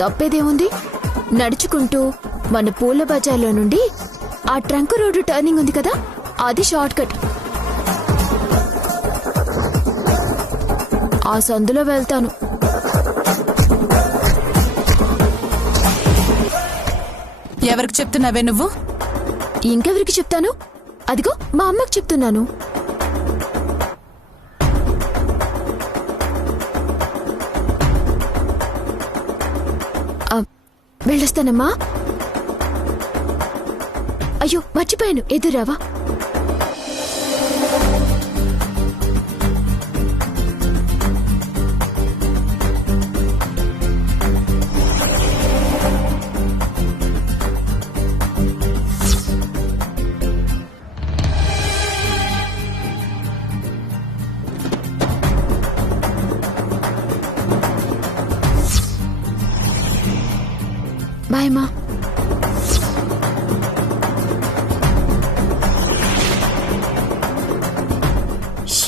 తప్పేదేముంది? నడుచుకుంటూ మన పూల బజార్లో నుండి ఆ ట్రంక్ రోడ్డు టర్నింగ్ ఉంది కదా, అది షార్ట్ కట్. ఆ సందులో వెళ్తాను. ఎవరికి చెప్తున్నావే నువ్వు? ఇంకెవరికి చెప్తాను? అదిగో మా అమ్మకి చెప్తున్నాను. వెళ్ళొస్తానమ్మా. అయ్యో మర్చిపోయాను, ఎదురావా? బాయ్ మా.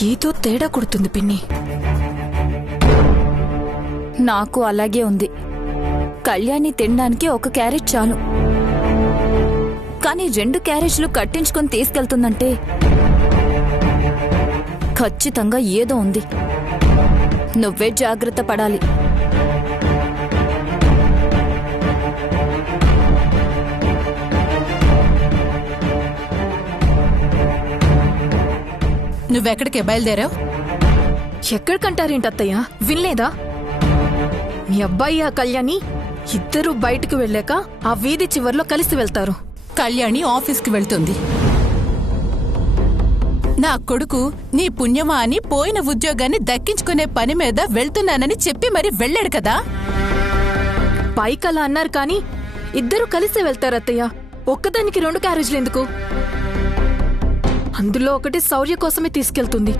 ఏదో తేడా కొడుతుంది పిన్ని. నాకు అలాగే ఉంది. కళ్యాణి తినడానికి ఒక క్యారెట్ చాలు, కానీ 2 క్యారెట్లు కట్టించుకొని తీసుకెళ్తుందంటే ఖచ్చితంగా ఏదో ఉంది. నువ్వే జాగ్రత్త పడాలి. నువ్వెక్కడికే బయలుదేరావు? ఎక్కడికంటారేంటి అత్తయ్య, వినలేదా? మీ అబ్బాయి ఆ కళ్యాణి ఇద్దరూ బయటకు వెళ్ళాక ఆ వీధి చివర్లో కలిసి వెళ్తారు. కళ్యాణి ఆఫీస్కి వెళ్తుంది. నా కొడుకు నీ పుణ్యమా అని పోయిన ఉద్యోగాన్ని దక్కించుకునే పని మీద వెళ్తున్నానని చెప్పి మరి వెళ్ళాడు కదా. పైకలా అన్నారు కానీ ఇద్దరూ కలిసి వెళ్తారు అత్తయ్య. ఒక్కదానికి 2 క్యారేజ్లు ఎందుకు? అందులో ఒకటి శౌర్య కోసమే తీసుకెళ్తుంది.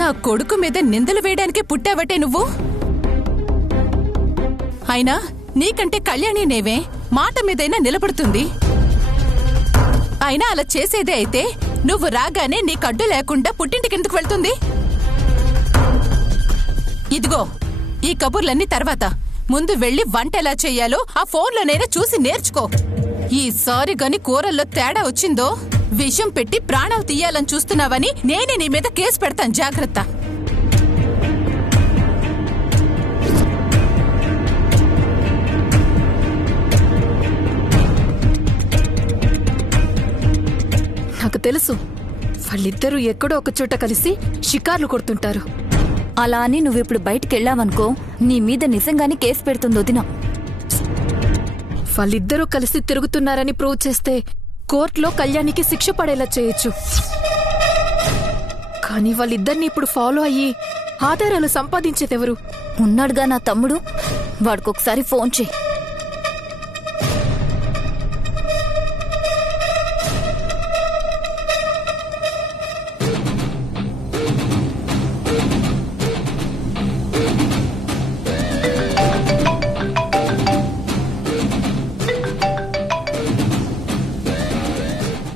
నా కొడుకు మీద నిందలు వేయడానికి పుట్టావటే నువ్వు. అయినా నీకంటే కళ్యాణి నేవే మాట మీదైనా నిలబడుతుంది. అయినా అలా చేసేదే అయితే నువ్వు రాగానే నీ కడ్డు లేకుండా పుట్టింటికెందుకు వెళ్తుంది? ఇదిగో ఈ కబుర్లన్నీ తర్వాత. ముందు వెళ్లి వంట ఎలా చెయ్యాలో ఆ ఫోన్లోనైనా చూసి నేర్చుకో. ఈసారి గాని కూరల్లో తేడా వచ్చిందో విషం పెట్టి ప్రాణాలు తీయాలని చూస్తున్నావని నేనే నీ మీద కేసు పెడతాను, జాగ్రత్త. నాకు తెలుసు, వాళ్ళిద్దరూ ఎక్కడో ఒక చోట కలిసి షికార్లు కొడుతుంటారు. అలా అని నువ్విప్పుడు బయటికెళ్ళావనుకో, నీ మీద నిజంగానే కేసు పెడుతుంది వదిన. వాళ్ళిద్దరూ కలిసి తిరుగుతున్నారని ప్రూవ్ చేస్తే కోర్టులో కళ్యాణికి శిక్ష పడేలా చేయొచ్చు. కానీ వాళ్ళిద్దరిని ఇప్పుడు ఫాలో అయ్యి ఆధారాలు సంపాదించేదెవరు? ఉన్నాడుగా నా తమ్ముడు, వాడికొకసారి ఫోన్ చెయ్యి.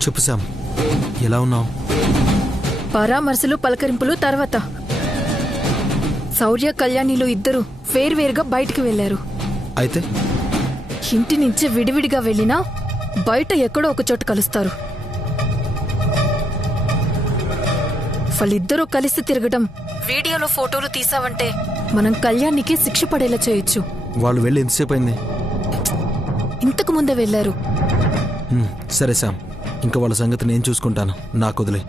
చెప్పు శామ్, ఎలా ఉన్నావు? పరామర్శలు పలకరింపులు తర్వాత. శౌర్య కళ్యాణిలో ఇద్దరు వేర్వేరుగా బయటికి వెళ్లారు. అయితే ఇంటి నుంచే విడివిడిగా వెళ్ళినా బయట ఎక్కడో ఒక చోట కలుస్తారు. వాళ్ళిద్దరూ కలిసి తిరగడం వీడియోలో ఫోటోలు తీసావంటే మనం కళ్యాణికి శిక్ష పడేలా చేయొచ్చు. వాళ్ళు వెళ్ళి ఎంతసేపు అయింది? ఇంతకు ముందే వెళ్లారు. సరే శామ్, ఇంకా వాళ్ళ సంగతి నేను చూసుకుంటాను, నాకు వదిలే.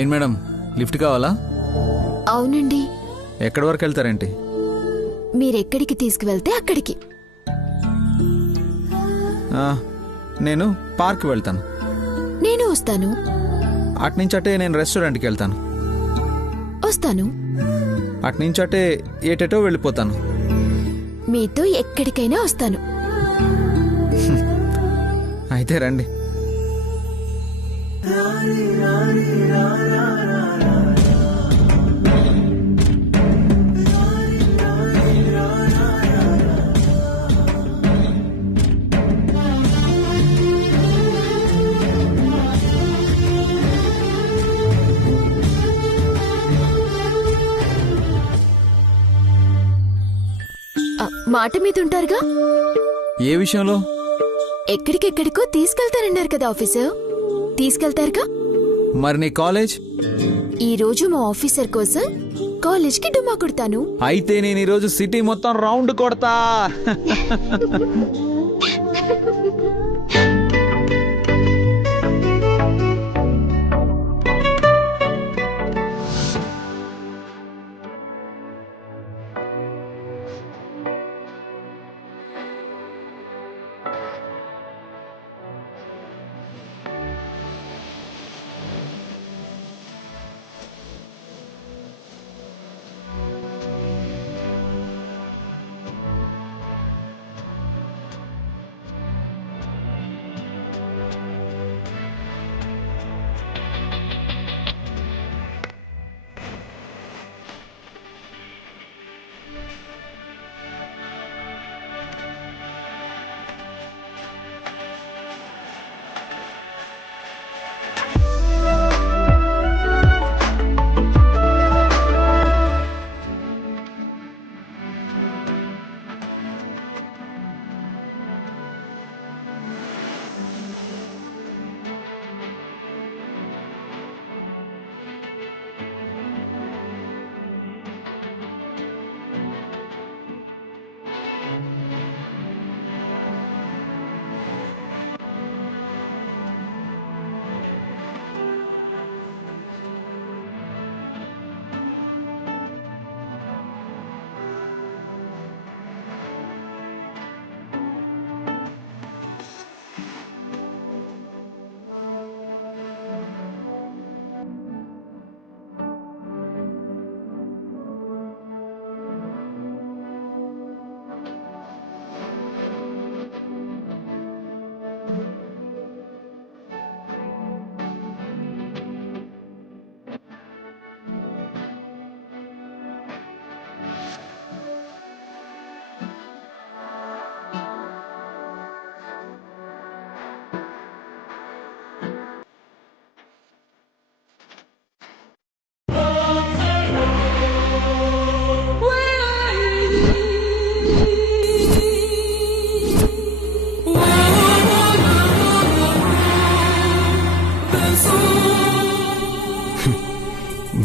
ఏం మేడం, లిఫ్ట్ కావాలా? అవునండి. ఎక్కడి వరకు వెళ్తారేంటి? మీరెక్కడికి తీసుకువెళ్తే అక్కడికి. నేను పార్క్ వెళ్తాను. నేను వస్తాను. అట్నుంచి అటే నేను రెస్టారెంట్కి వెళ్తాను. వస్తాను. అట్నుంచి అటే ఏటేటో వెళ్ళిపోతాను. మీతో ఎక్కడికైనా వస్తాను. అయితే రండి. మాట మీద ఉంటారుగా. ఏ విషయంలో? ఎక్కడికెక్కడికో తీసుకెళ్తారన్నారు కదా ఆఫీసర్, తీసుకెళ్తారుగా. మరి నీ కాలేజ్? ఈ రోజు మా ఆఫీసర్ కోసం కాలేజ్కి డుమ్మా కొడతాను. అయితే నేను ఈరోజు సిటీ మొత్తం రౌండ్ కొడతా.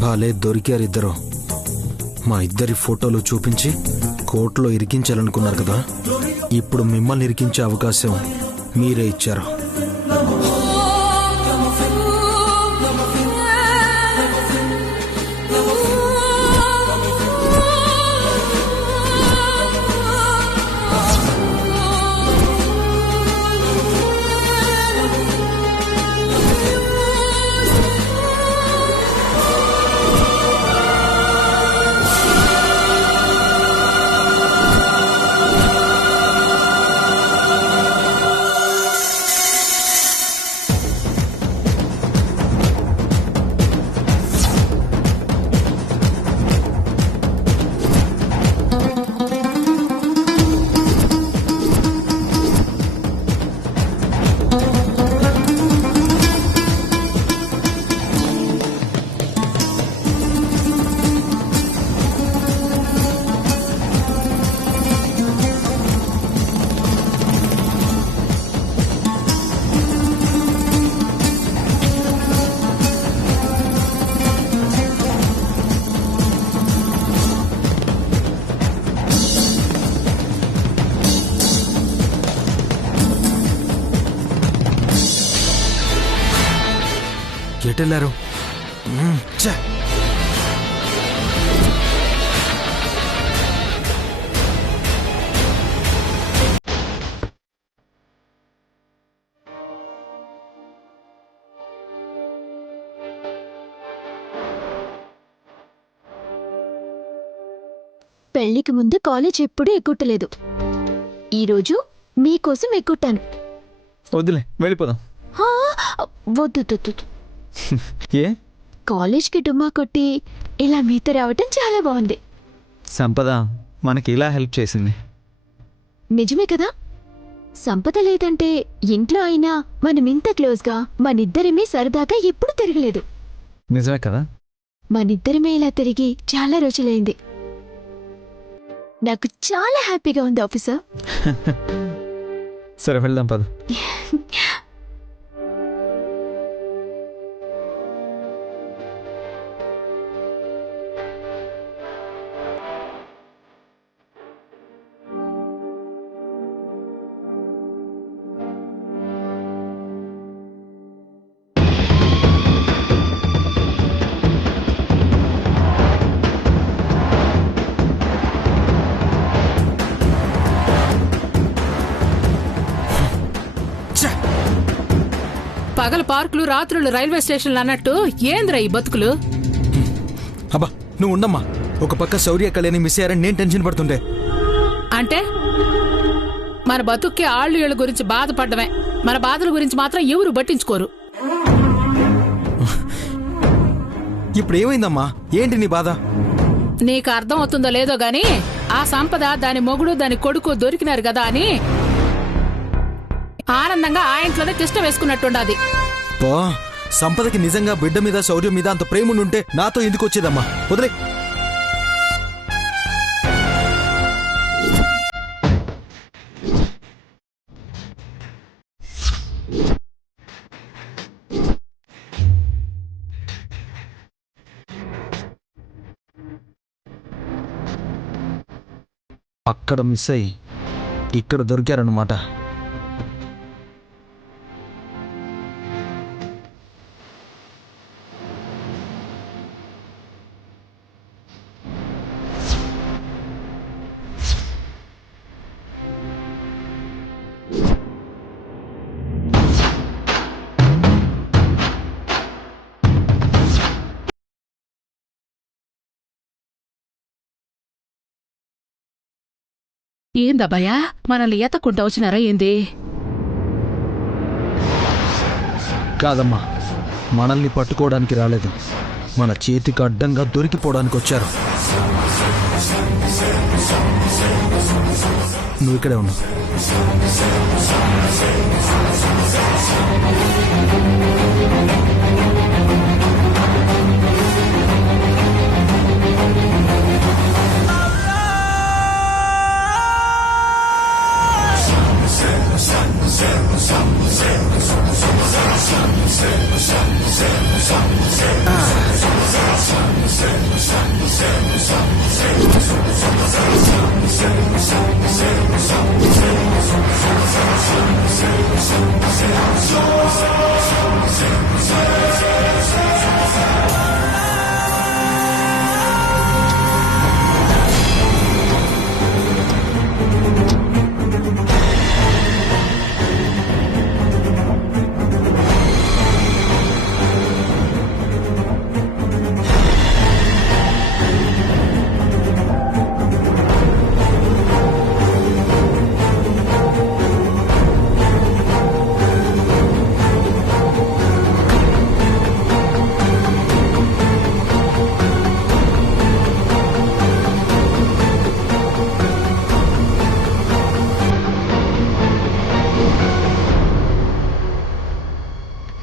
భలే దొరికారు ఇద్దరు. మా ఇద్దరి ఫోటోలు చూపించి కోర్టులో ఇరికించాలనుకున్నారు కదా, ఇప్పుడు మిమ్మల్ని ఇరికించే అవకాశం మీరే ఇచ్చారు. ఎటెళ్ళారు? పెళ్లికి ముందు కాలేజ్ ఎప్పుడూ ఎగ్గొట్టలేదు. ఈరోజు మీకోసం ఎగ్గొట్టాను. వద్దులే వెళ్ళిపోదాం. హా, వద్దు. ఏ కాలేజ్కి డుమ్మా కొట్టి ఇలా మీతో రావటం చాలా బాగుంది. సంపద మనకి ఇలా హెల్ప్ చేసింది. నిజమే కదా. సంపద లేదంటే ఇంట్లో అయినా మనం ఇంత క్లోజ్గా మనిద్దరమే సరదాగా ఎప్పుడు తిరగలేదు. నిజమే కదా. మనిద్దరమే ఇలా తిరిగి చాలా రోజులైంది. నాకు చాలా హ్యాపీగా ఉంది ఆఫీసర్. సరే వెళ్దాం పద. పగల పార్కులు రాత్రులు రైల్వే స్టేషన్లు అన్నట్టు ఏంద్రా ఈ బతుకులు? అబ్బా నువ్వు ఉండమ్మా. ఒక పక్క శౌర్య కళ్యాణి మిస్ అయ్యారని నేను టెన్షన్ పడుతుండే. అంటే మన బతుక్కి ఆళ్ళు ఏళ్ళ గురించి బాధపడ్డమే, మన బాధల గురించి మాత్రం ఎవరు పట్టించుకోరు. ఇప్పుడు ఏమైందమ్మా? ఏంటి నీ బాధ? నీకు అర్థం అవుతుందో లేదో గాని ఆ సంపద దాని మొగుడు దాని కొడుకు దొరికినారు కదా అని ఆనందంగా ఆ ఇంట్లోనే తిష్ట వేసుకున్నట్టుండాది. బా సంపదకి నిజంగా బిడ్డ మీద శౌర్యం మీద అంత ప్రేమ ఉంటే నాతో ఎందుకు వచ్చేదమ్మా? వదిలే. అక్కడ మిస్ అయ్యి ఇక్కడ దొరికారన్నమాట. ఏందబ్బాయా మనల్ని ఎత్తకుంటా వచ్చినారా ఏంది? కాదమ్మా, మనల్ని పట్టుకోవడానికి రాలేదు. మన చేతికి అడ్డంగా దొరికిపోవడానికి వచ్చారు. నువ్వు ఇక్కడే ఉన్నావు.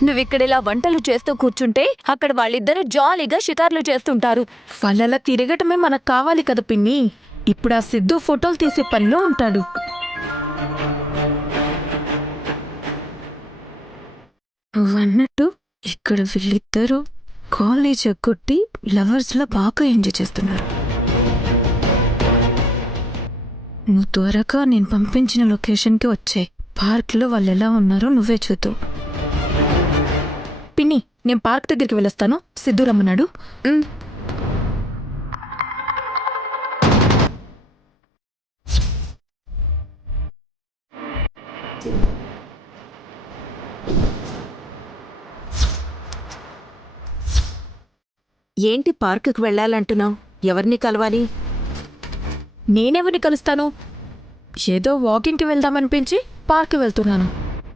నువ్విక్కడ ఇలా వంటలు చేస్తూ కూర్చుంటే అక్కడ వాళ్ళిద్దరూ జాలీగా షికార్లు చేస్తుంటారు. వాళ్ళలా తిరగటమే మనకు కావాలి కదా పిన్ని. ఇప్పుడు ఆ సిద్ధు ఫోటోలు తీసే పనిలో ఉంటాడు. నువ్వన్నట్టు ఇక్కడ వీళ్ళిద్దరూ కాలేజ్ ఎగ్గొట్టి లవర్స్లో బాగా ఎంజాయ్ చేస్తున్నారు. నువ్వు త్వరగా నేను పంపించిన లొకేషన్కి వచ్చాయి. పార్క్లో వాళ్ళు ఎలా ఉన్నారో నువ్వే చూద్దావు. పిన్ని, నేను పార్క్ దగ్గరికి వెళ్ళొస్తాను. సిద్ధు రమ్మన్నాడు. ఏంటి పార్కుకి వెళ్ళాలంటున్నావు? ఎవరిని కలవాలి? నేనెవరిని కలుస్తాను? ఏదో వాకింగ్కి వెళ్దామనిపించి పార్క్ వెళ్తున్నాను.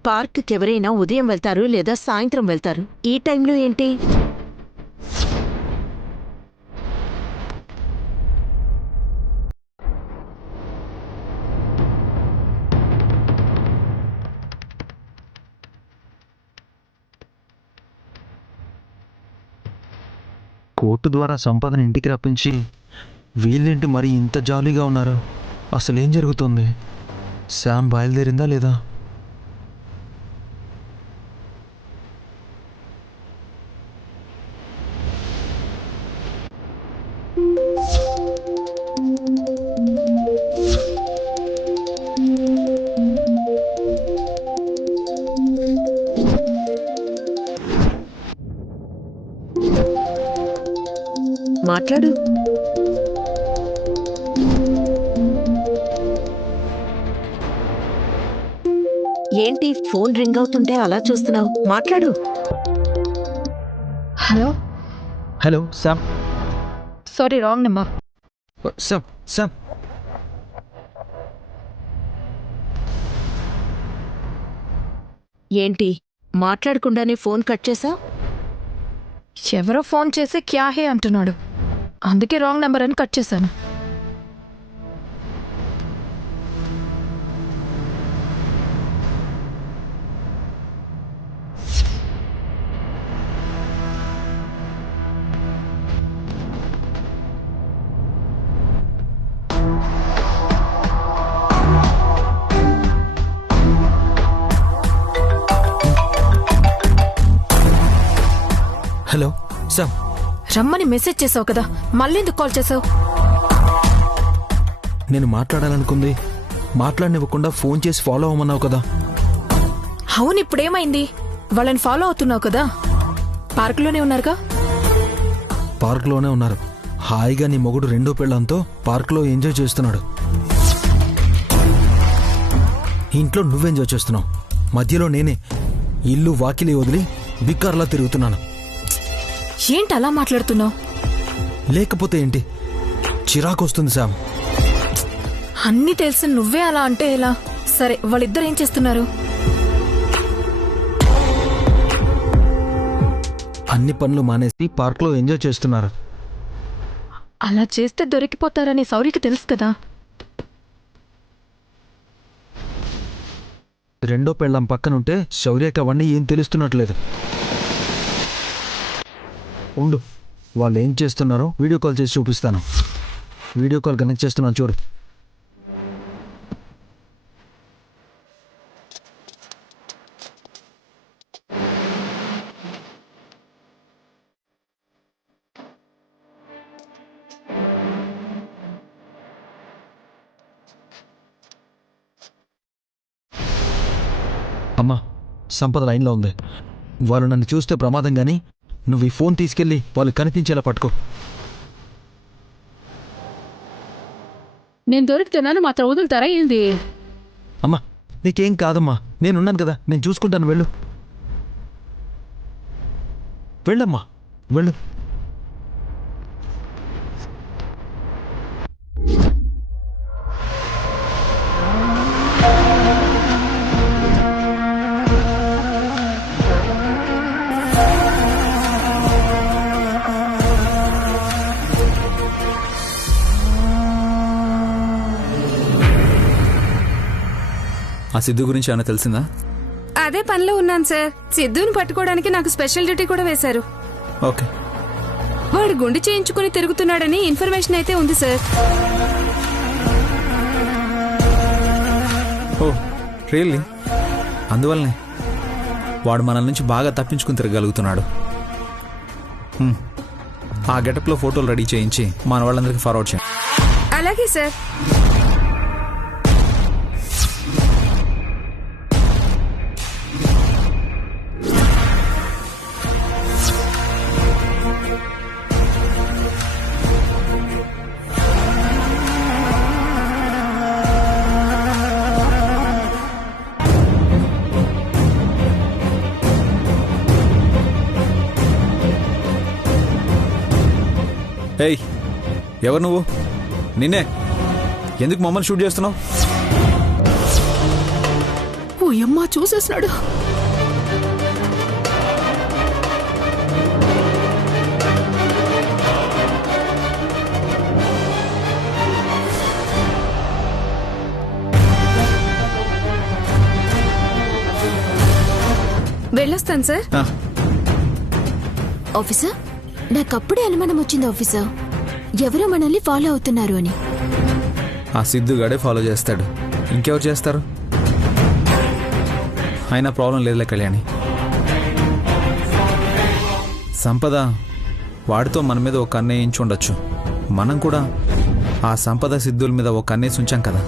పార్క్కి ఎవరైనా ఉదయం వెళ్తారు లేదా సాయంత్రం వెళ్తారు. ఈ టైంలో ఏంటి? కోర్టు ద్వారా సంపదను ఇంటికి రప్పించి వీళ్ళేంటి మరి ఇంత జాలీగా ఉన్నారు? అసలు ఏం జరుగుతుంది? శామ్ బయలుదేరిందా లేదా? మాట్లాడు. ఏంటి ఫోన్ రింగ్ అవుతుంటే అలా చూస్తున్నావు? మాట్లాడు. Hello, hello Sam. Sorry, wrong number. Sam Sam ఏంటి మాట్లాడకుండానే ఫోన్ కట్ చేసా? ఎవరో ఫోన్ చేసి క్యా హే అంటున్నాడు. అందుకే రాంగ్ నెంబర్ అని కట్ చేశాను. Hello Sam. రమ్మని మెసేజ్ చేసావు కదా, మళ్ళీ ఎందుకు కాల్ చేసావు? నేను మాట్లాడాలనుకుంది మాట్లాడనివ్వకుండా ఫోన్ చేసి ఫాలో అవ్వమన్నావు కదా. అవును, ఇప్పుడేమైంది? వాళ్ళని ఫాలో అవుతున్నావు కదా. పార్కులోనే ఉన్నారుగా. పార్క్లోనే ఉన్నారు. హాయిగా నీ మొగుడు రెండో పెళ్ళంతో పార్క్లో ఎంజాయ్ చేస్తున్నాడు. ఇంట్లో నువ్వెంజాయ్ చేస్తున్నావు. మధ్యలో నేనే ఇల్లు వాకిలి వదిలి బిక్కార్లా తిరుగుతున్నాను. ఏంటి అలా మాట్లాడుతున్నావు? లేకపోతే ఏంటి? చిరాకు వస్తుంది శామ్. అన్నీ తెలిసి నువ్వే అలా అంటే ఎలా? సరే, వాళ్ళిద్దరు ఏం చేస్తున్నారు? అన్ని పనులు మానేసి పార్క్లో ఎంజాయ్ చేస్తున్నారు. అలా చేస్తే దొరికిపోతారని సౌరికి తెలుసు కదా. రెండో పెళ్ళం పక్కనుంటే శౌర్యకి అవన్నీ ఏం తెలుస్తున్నట్లేదు. ఉండు, వాళ్ళు ఏం చేస్తున్నారో వీడియో కాల్ చేసి చూపిస్తాను. వీడియో కాల్ కనెక్ట్ చేస్తున్నాను, చూడు. అమ్మా, సంపద లైన్లో ఉంది. వాళ్ళు నన్ను చూస్తే ప్రమాదం, కానీ నువ్వు ఈ ఫోన్ తీసుకెళ్ళి వాళ్ళు కనిపించేలా పట్టుకో. నేను దొరికితేనని మాత్రం వదులుతారా ఏంది? అమ్మా, నీకేం కాదమ్మా, నేనున్నాను కదా, నేను చూసుకుంటాను. వెళ్ళు, వెళ్ళమ్మా, వెళ్ళు. ఆ సిద్ధు గురించి ఏమైనా తెలిసిందా? అదే పనిలో ఉన్నాను సార్. సిద్ధుని పట్టుకోవడానికి నాకు స్పెషల్ డ్యూటీ కూడా వేశారు. ఓకే. వాడు గుండు చేయించుకుని తిరుగుతున్నాడని ఇన్ఫర్మేషన్ అయితే ఉంది సార్. ఓ రియల్లీ? అందువల్లనే వాడు మనల నుంచి బాగా తప్పించుకుని తిరగలుగుతున్నాడు. ఆ గెటప్లో ఫోటోలు రెడీ చేయించి మన వాళ్ళందరికీ ఫార్వర్డ్ చేయండి. అలాగే సార్. ఏయ్, ఎవరు నువ్వు? నిన్నే. ఎందుకు మమ్మల్ని షూట్ చేస్తున్నావు? ఓ అమ్మా చూసేస్తున్నాడు. వెళ్ళొస్తాను సార్. ఆ, ఆఫీసర్, నాకప్పుడే అనుమానం వచ్చింది ఆఫీసర్, ఎవరో మనల్ని ఫాలో అవుతున్నారు అని. ఆ సిద్ధుగాడే ఫాలో చేస్తాడు, ఇంకెవరు చేస్తారు? అయినా ప్రాబ్లం లేదులే కళ్యాణి. సంపద వాడితో మన మీద ఒక కన్నేయించి ఉండొచ్చు. మనం కూడా ఆ సంపద సిద్ధుల మీద ఒక కన్నేసి ఉంచాం కదా.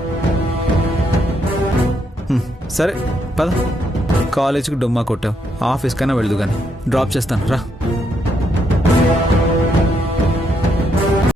సరే పద, కాలేజీకి డుమ్మా కొట్టావు, ఆఫీస్కైనా వెళ్దు కానీ డ్రాప్ చేస్తాను రా.